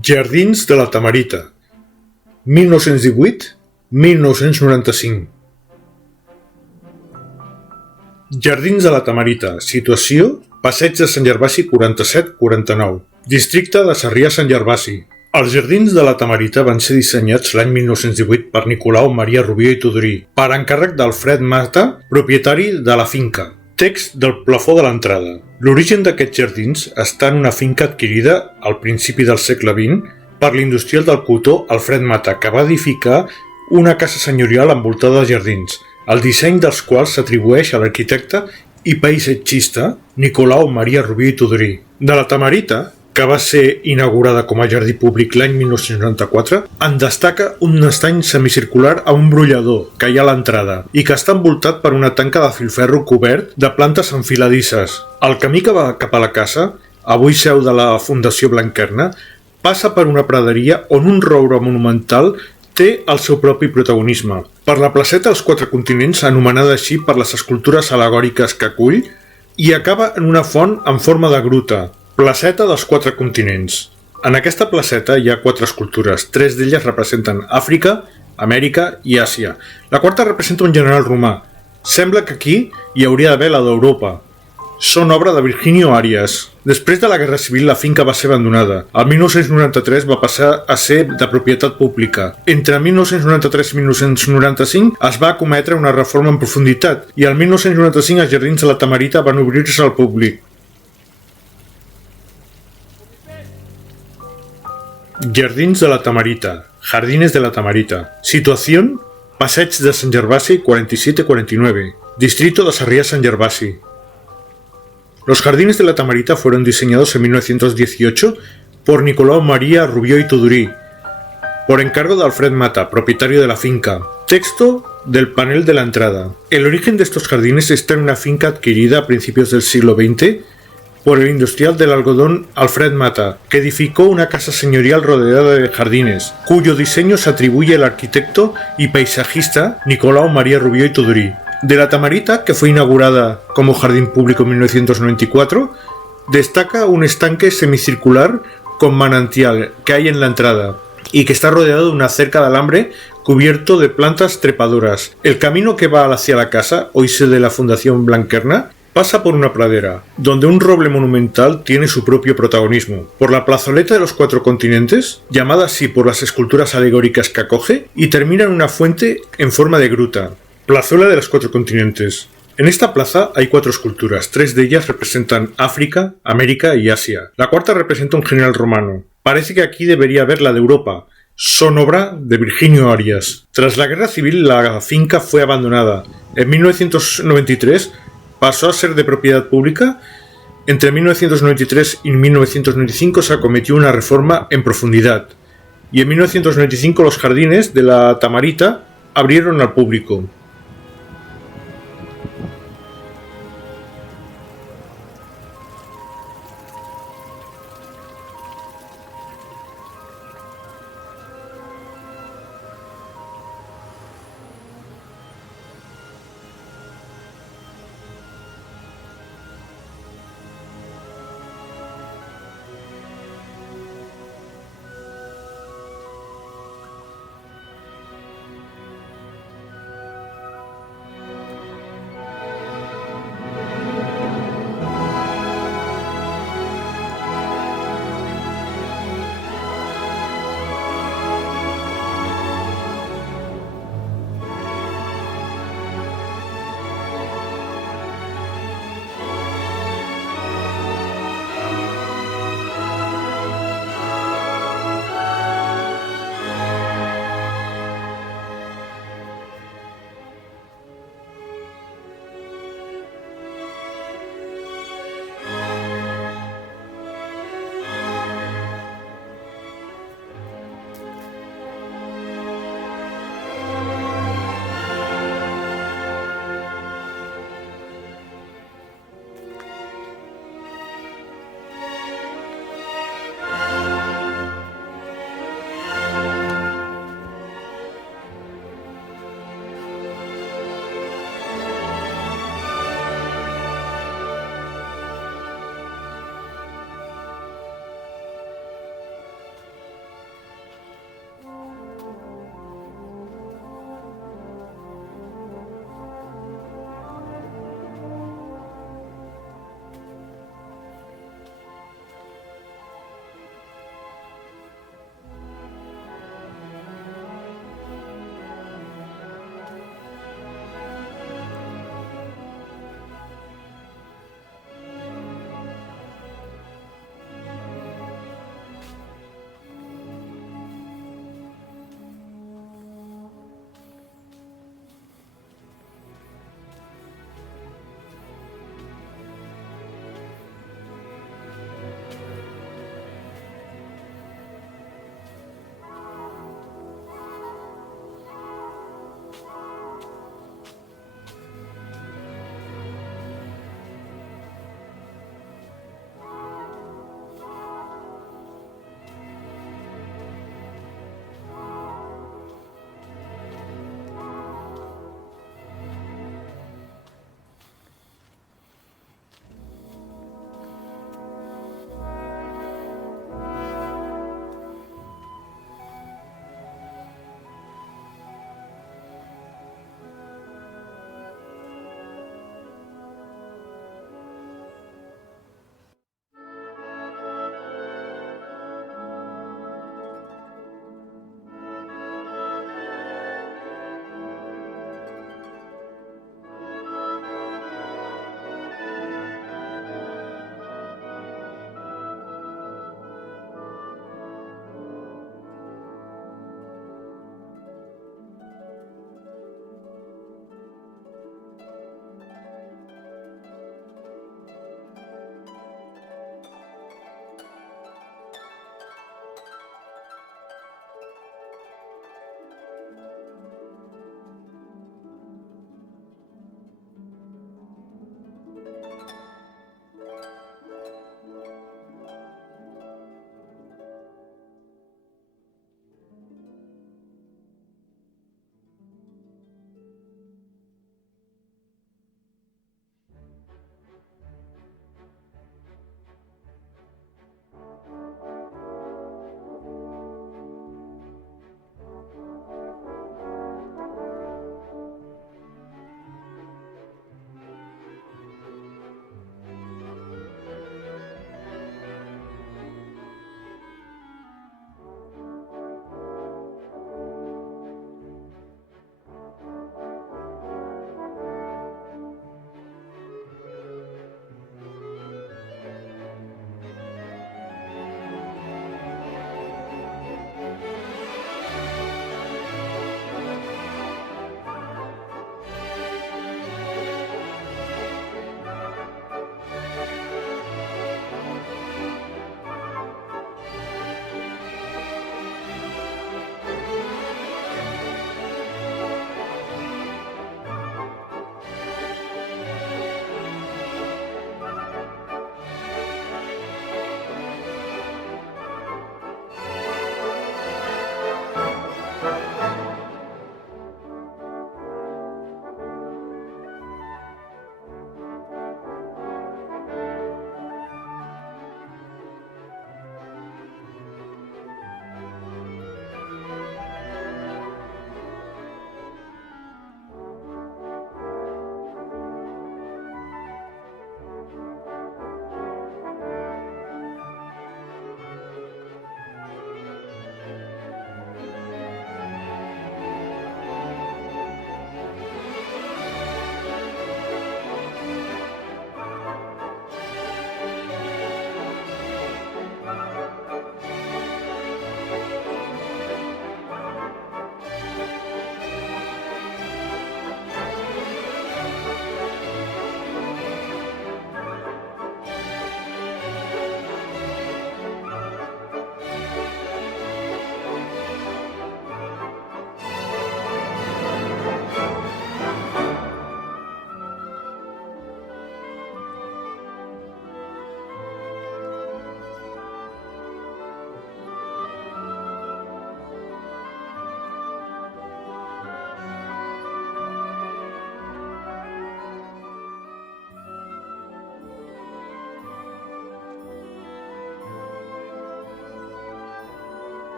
Jardins de la Tamarita, 1918-1995. Jardins de la Tamarita, situació Passeig de Sant Gervasi 47-49, districte de Sarrià-Sant Gervasi. Els Jardins de la Tamarita van ser dissenyats l'any 1918 per Nicolau Maria Rubió i Tudurí, per encàrrec d'Alfred Mata, propietari de la finca. Text del plafó de l'entrada. L'origen d'aquests jardins està en una finca adquirida al principi del segle XX per l'industrial del cotó Alfred Mata, que va edificar una casa senyorial envoltada de jardins, el disseny dels quals s'atribueix a l'arquitecte i paisatgista Nicolau Maria Rubió i Tudurí. De la Tamarita, que va ser inaugurada com a jardí públic l'any 1994, en destaca un estany semicircular amb un brollador que hi ha a l'entrada i que està envoltat per una tanca de filferro cobert de plantes enfiladisses. El camí que va cap a la casa, avui seu de la Fundació Blanquerna, passa per una praderia on un roure monumental té el seu propi protagonisme. Per la placeta dels Quatre Continents, anomenada així per les escultures al·legòriques que acull, i acaba en una font en forma de gruta, Placeta dels Quatre Continents. En aquesta placeta hi ha 4 escultures, 3 d'elles representen Àfrica, Amèrica i Àsia. La quarta representa un general romà. Sembla que aquí hi hauria d'haver la d'Europa. Són obra de Virginio Arias. Després de la Guerra Civil la finca va ser abandonada. El 1993 va passar a ser de propietat pública. Entre 1993 i 1995 es va cometre una reforma en profunditat i el 1995 els Jardins de la Tamarita van obrir-se al públic. Jardins de la Tamarita, Jardines de la Tamarita. Situación, Passeig de Sant Gervasi 47-49, distrito de Sarrià-Sant Gervasi. Los Jardines de la Tamarita fueron diseñados en 1918 por Nicolau Maria Rubió y Tudurí, por encargo de Alfred Mata, propietario de la finca. Texto del panel de la entrada. El origen de estos jardines está en una finca adquirida a principios del siglo XX por el industrial del algodón Alfred Mata, que edificó una casa señorial rodeada de jardines, cuyo diseño se atribuye al arquitecto y paisajista Nicolau Maria Rubió y Tudurí. De la Tamarita, que fue inaugurada como jardín público en 1994, destaca un estanque semicircular con manantial que hay en la entrada y que está rodeado de una cerca de alambre cubierto de plantas trepadoras. El camino que va hacia la casa, hoy sede de la Fundación Blanquerna, pasa por una pradera, donde un roble monumental tiene su propio protagonismo, por la plazoleta de los Cuatro Continentes, llamada así por las esculturas alegóricas que acoge, y termina en una fuente en forma de gruta, Plazuela de los Cuatro Continentes. En esta plaza hay 4 esculturas, 3 de ellas representan África, América y Asia. La cuarta representa un general romano. Parece que aquí debería haber la de Europa. Son obra de Virginio Arias. Tras la Guerra Civil la finca fue abandonada. En 1993 pasó a ser de propiedad pública. Entre 1993 y 1995 se acometió una reforma en profundidad. Y en 1995 los jardines de la Tamarita abrieron al público.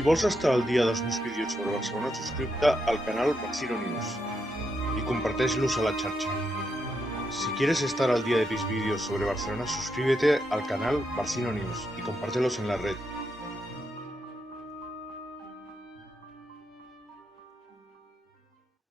Si vols estar al dia dels meus vídeos sobre Barcelona, suscriu-te al canal Barcino News y comparteix-los a la xarxa. Si quieres estar al día de mis vídeos sobre Barcelona, suscríbete al canal Barcino News y compártelos en la red.